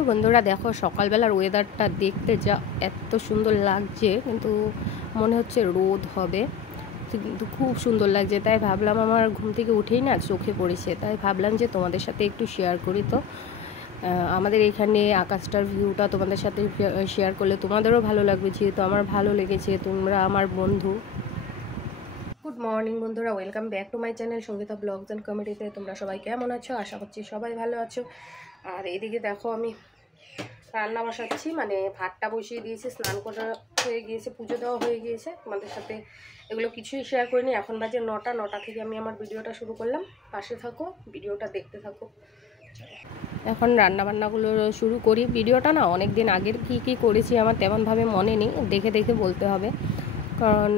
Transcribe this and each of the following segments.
তো বন্ধুরা দেখো সকালবেলার ওয়েদারটা দেখতে যা এত সুন্দর লাগছে, কিন্তু মনে হচ্ছে রোদ হবে, কিন্তু খুব সুন্দর লাগছে। তাই ভাবলাম, আমার ঘুম থেকে উঠেই না চোখে পড়েছে, তাই ভাবলাম যে তোমাদের সাথে একটু শেয়ার করি। তো আমাদের এখানে আকাশটার ভিউটা তোমাদের সাথে শেয়ার করলে তোমাদেরও ভালো লাগবে, যেহেতু আমার ভালো লেগেছে, তোমরা আমার বন্ধু। গুড মর্নিং বন্ধুরা, welcome back to my channel Sangeeta blogs and কমেডিতে। তোমরা সবাই কেমন আছো? আশা করছি সবাই ভালো আছো। আর এদিকে দেখো আমি রান্না বসাচ্ছি, মানে ভাতটা বসিয়ে দিয়েছি, স্নান করা হয়ে গিয়েছে, পুজো দেওয়া হয়ে গিয়েছে। তোমাদের সাথে এগুলো কিছুই শেয়ার করিনি। এখন বাজে 9টা থেকে আমি আমার ভিডিওটা শুরু করলাম। পাশে থাকো, ভিডিওটা দেখতে থাকো। এখন রান্নাবান্নাগুলো শুরু করি। ভিডিওটা না অনেক দিন আগের কী করেছি আমার তেমনভাবে মনে নেই, দেখে দেখে বলতে হবে, কারণ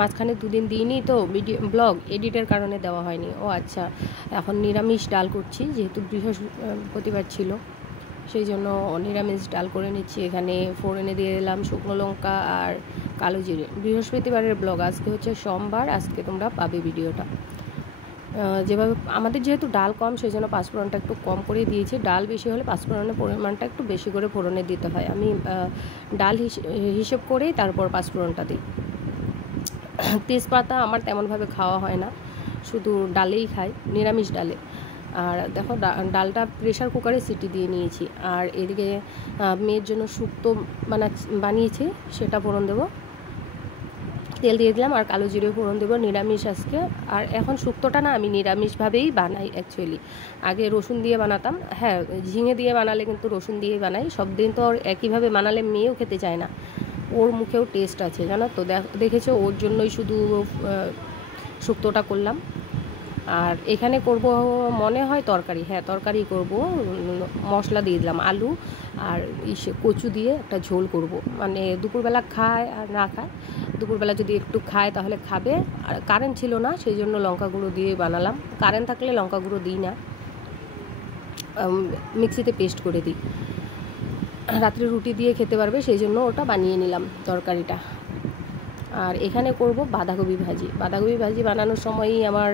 মাঝখানে দুদিন দিইনি তো ভিডিও ব্লগ, এডিটের কারণে দেওয়া হয়নি। ও আচ্ছা, এখন নিরামিষ ডাল করছি, যেহেতু বৃহস্পতিবার ছিল সেই জন্য নিরামিষ ডাল করে নিচ্ছি। এখানে ফোড়নে দিয়ে দিলাম শুকনো লঙ্কা আর কালো জিরে। বৃহস্পতিবারের ব্লগ, আজকে হচ্ছে সোমবার, আজকে তোমরা পাবে ভিডিওটা। যেভাবে আমাদের যেহেতু ডাল কম, সেই জন্য পাঁচফোড়নটা একটু কম করে দিয়েছি। ডাল বেশি হলে পাঁচফোড়নের পরিমাণটা একটু বেশি করে ফোড়নে দিতে হয়। আমি ডাল হিসেব করেই তারপর পাঁচফোড়নটা দিই। তেজপাতা আমার তেমনভাবে খাওয়া হয় না, শুধু ডালেই খাই, নিরামিষ ডালে। আর দেখো ডালটা প্রেশার কুকারে সিটি দিয়ে নিয়েছি। আর এদিকে মেয়ের জন্য শুক্তো বানিয়েছি, সেটা ফোড়ন দেবো, তেল দিয়ে দিলাম, আর কালো জিরে ফোড়ন দেবো, নিরামিষ আজকে। আর এখন শুক্তোটা না আমি নিরামিষভাবেই বানাই অ্যাকচুয়ালি। আগে রসুন দিয়ে বানাতাম, হ্যাঁ ঝিঙে দিয়ে বানালে কিন্তু রসুন দিয়েই বানাই। সব দিন তো একইভাবে বানালে মেয়েও খেতে চায় না, ওর মুখেও টেস্ট আছে জানো তো। দেখেছো, ওর জন্যই শুধু শুক্তোটা করলাম। আর এখানে করব মনে হয় তরকারি, হ্যাঁ তরকারি করব। মশলা দিয়ে দিলাম, আলু আর কচু দিয়ে একটা ঝোল করব। মানে দুপুরবেলা খায় আর না খায়, দুপুরবেলা যদি একটু খায় তাহলে খাবে। আর কারেন্ট ছিল না, সেই জন্য লঙ্কা গুঁড়ো দিয়ে বানালাম। কারেন্ট থাকলে লঙ্কা গুঁড়ো দিই না, মিক্সিতে পেস্ট করে দিই। রাত্রে রুটি দিয়ে খেতে পারবে, সেই জন্য ওটা বানিয়ে নিলাম তরকারিটা। আর এখানে করব বাঁধাকপি ভাজি। বাঁধাকপি ভাজি বানানোর সময়ই আমার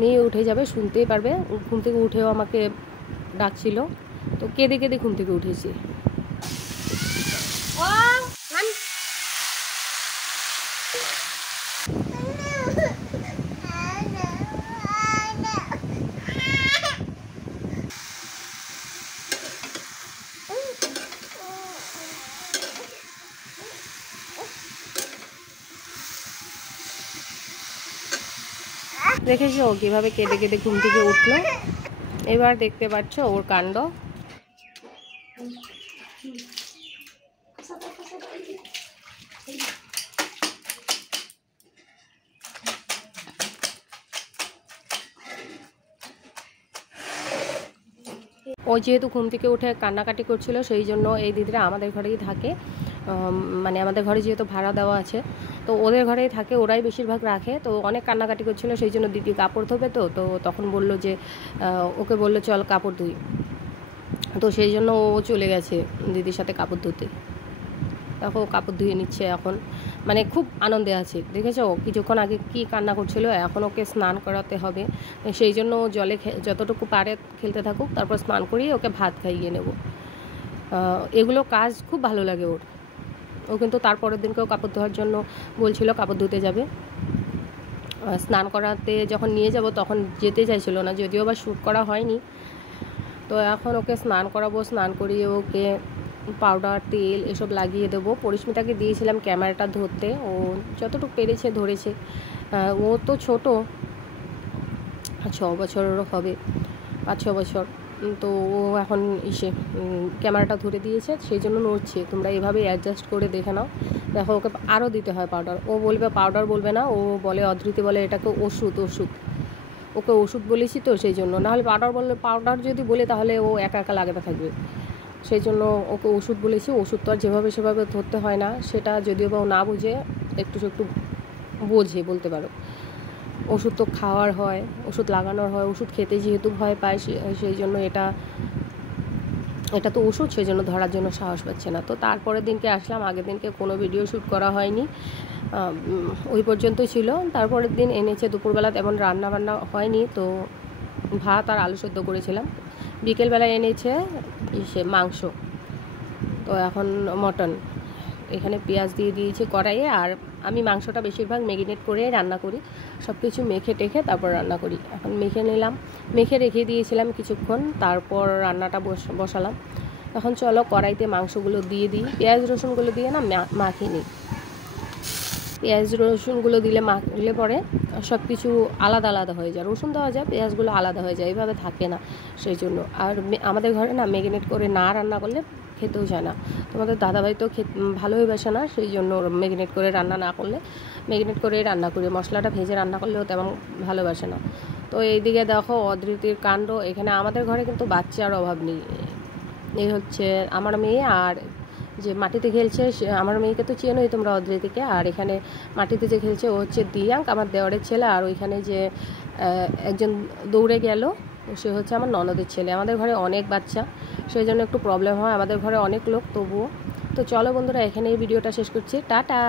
মেয়ে উঠে যাবে, শুনতেই পারবে। ঘুম থেকে উঠেও আমাকে ডাকছিল, তো কেঁদে কেঁদে ঘুম থেকে উঠেছি। দেখেছো ও কীভাবে কেঁদে কেঁদে ঘুম থেকে উঠলো। এবার দেখতে পাচ্ছ ওর কাণ্ড। ও যেহেতু ঘুম থেকে উঠে কান্নাকাটি করছিল, সেই জন্য এই দিদিরা আমাদের ঘরেই থাকে। মানে আমাদের ঘরে যেহেতু ভাড়া দেওয়া আছে, তো ওদের ঘরেই থাকে, ওরাই বেশিরভাগ রাখে। তো অনেক কান্নাকাটি করছিল, সেই জন্য দিদি কাপড় ধোবে, তো তখন বললো যে ওকে বললো চল কাপড় ধুই। তো সেই জন্য ও চলে গেছে দিদির সাথে কাপড় ধুতে। দেখো কাপড় ধুয়ে নিচ্ছে এখন, মানে খুব আনন্দে আছে। দেখেছো কিছুক্ষণ আগে কি কান্না করছিল, এখন ওকে স্নান করাতে হবে, সেই জন্য জলে যতটুকু পারে খেলতে থাকুক, তারপর স্নান করিয়ে ওকে ভাত খাইয়ে নেব। এগুলো কাজ খুব ভালো লাগে ওর। ও কিন্তু তারপরের দিনকেও কাপড় ধোয়ার জন্য বলছিল, কাপড় ধুতে যাবে। স্নান করাতে যখন নিয়ে যাব তখন যেতে চাইছিল না, যদিও বা শ্যুট করা হয়নি। তো এখন ওকে স্নান করাবো, স্নান করিয়ে ওকে পাউডার তেল এসব লাগিয়ে দেবো। পরিস্মিতাকে দিয়েছিলাম ক্যামেরাটা ধরতে, ও যতটুকু পেরেছে ধরেছে। ও তো ছোট, 6 বছরেরও হবে, 5-6 বছর। তো ও এখন ক্যামেরাটা ধরে দিয়েছে, সেই জন্য নড়ছে। তোমরা এভাবেই অ্যাডজাস্ট করে দেখে নাও। দেখো ওকে আরও দিতে হয় পাউডার। ও বলবে পাউডার বলবে না, ও বলে, অধৃতি বলে এটাকে ওষুধ। ওকে ওষুধ বলেছি তো সেই জন্য, নাহলে পাউডার যদি বলে তাহলে ও একা একা লাগাতে থাকবে। সেই জন্য ওকে ওষুধ বলেছি। ওষুধ তো আর যেভাবে সেভাবে ধরতে হয় না, সেটা যদিও বা ও না বুঝে, একটু বোঝে বলতে পারো। ওষুধ তো খাওয়ার হয়, ওষুধ লাগানোর হয়। ওষুধ খেতে যেহেতু ভয় পায়, সেই জন্য এটা তো ওষুধ, সেই জন্য ধরার জন্য সাহস পাচ্ছে না। তো তারপরের দিনকে আসলাম, আগের দিনকে কোনো ভিডিও শ্যুট করা হয়নি, ওই পর্যন্তই ছিল। তারপরের দিন এনেছে, দুপুরবেলা তেমন রান্না বান্না হয়নি, তো ভাত আর আলু সেদ্ধ করেছিলাম। বিকেলবেলা এনেছে মাংস, তো এখন মটন। এখানে পেঁয়াজ দিয়ে দিয়েছি কড়াইয়ে, আর আমি মাংসটা বেশিরভাগ ম্যারিনেট করে রান্না করি, সব কিছু মেখে টেখে তারপর রান্না করি। এখন মেখে নিলাম, মেখে রেখে দিয়েছিলাম কিছুক্ষণ, তারপর রান্নাটা বসালাম। এখন চলো কড়াইতে মাংসগুলো দিয়ে দিই, পেঁয়াজ রসুনগুলো দিয়ে না মাখিয়ে নিই। পেঁয়াজ রসুনগুলো মাখলে পরে সব কিছু আলাদা আলাদা হয়ে যায়, রসুন দেওয়া যায়, পেঁয়াজগুলো আলাদা হয়ে যায়, এইভাবে থাকে না, সেই জন্য। আর আমাদের ঘরে না ম্যারিনেট করে না রান্না করলে খেতেও চায় না, তোমাদের দাদাভাই তো ভালোই বাসে না, সেই জন্য ম্যারিনেট করে রান্না না করলে, ম্যারিনেট করে রান্না করি, মশলাটা ভেজে রান্না করলেও তেমন ভালোবাসে না। তো এইদিকে দেখো অদৃতির কাণ্ড। এখানে আমাদের ঘরে কিন্তু বাচ্চার অভাব নেই। এই হচ্ছে আমার মেয়ে, আর যে মাটিতে খেলছে আমার মেয়েকে তো চেনোই তোমরা, অদৃতিকে। আর এখানে মাটিতে যে খেলছে ও হচ্ছে দিয়াঙ্ক, আমার দেওয়ারের ছেলে। আর ওইখানে যে একজন দৌড়ে গেল, সে হচ্ছে আমার ননদের ছেলে। আমাদের ঘরে অনেক বাচ্চা, সেই জন্য একটু প্রবলেম হয়, আমাদের ঘরে অনেক লোক তবুও। তো চলো বন্ধুরা, এখানে এই ভিডিওটা শেষ করছি, টাটা।